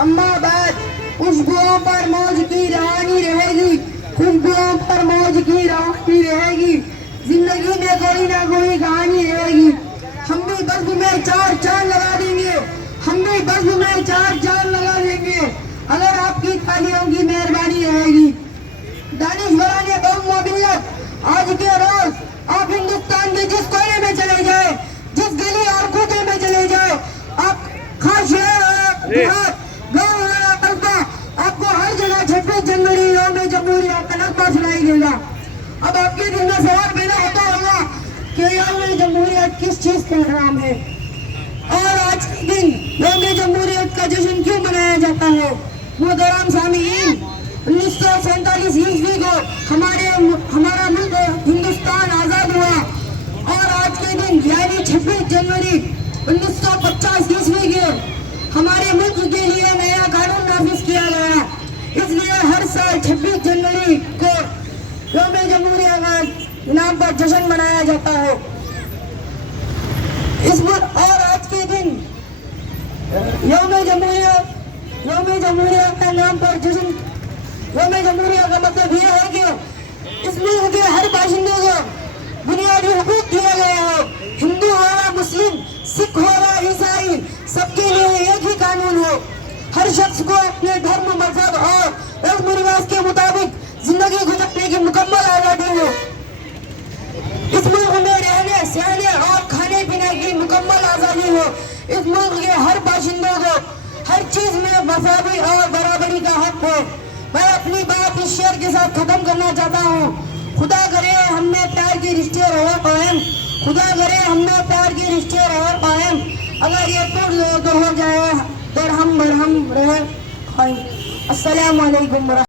अम्मा बाद खुशबुओं पर मौज की रवानी रहेगी, खुशबुओं पर मौज की रवानी रहेगी, जिंदगी में कोई ना कोई कहानी रहेगी। हम भी बज़्म में चार चांद लगा देंगे, हम भी बज़्म में चार चांद लगा देंगे, अगर आपकी तालियों की मेहरबानी रहेगी। दानिशवरान बहुमोबियत, आज के रोज आप हिंदुस्तान के जिस कोने में चले जाए, जिस गली और कूचे में चले जाए, आप खास शहर गाँव वाला कस्बा, आपको हर जगह 26 जनवरी यौम जमहूरियत का नग़्मा सुनाई देगा। अब आपके दिल में सवाल पैदा होता होगा कि यौम जमहूरियत किस चीज का नाम है और आज के दिन यौम जमहूरियत का जश्न क्यों मनाया जाता है। मोहतरम सामीईन, 1947 ईस्वी को हमारा मुल्क हिंदुस्तान आजाद हुआ और आज के दिन यानी 26 जनवरी 1950 ईस्वी के हमारे मुल्क के लिए नया कानून नाफिज किया गया। इसलिए हर साल 26 जनवरी को यौम जमहूरियत के नाम पर जश्न मनाया जाता है। और आज के दिन यौम जमहूरियत के नाम पर जश्न, यौम जमहूरियत का मतलब ये है कि इस मुल्क के हर बाशिंदे को बुनियादी हुकूक दिया गया है। हिंदू हो या मुस्लिम, सिख हो या ईसाई, सबके लिए एक ही कानून है। हर शख्स को अपने धर्म, मजहब और रस्म रिवाज के मुताबिक जिंदगी गुजरने की मुकम्मल आजादी है। इस मुल्क में रहने, सहने और खाने पीने की मुकम्मल आजादी है। इस मुल्क के हर बाशिंदों को हर चीज में बराबरी और बराबरी का हक है। मैं अपनी बात इस शेर के साथ खत्म करना चाहता हूँ। खुदा करे हमें प्यार के रिश्ते रहे कायम, खुदा करे हमें प्यार के रिश्ते रहे कायम, अगर ये टूट तो हो जाए दरहम बरहम रहे। अस्सलामु अलैकुम।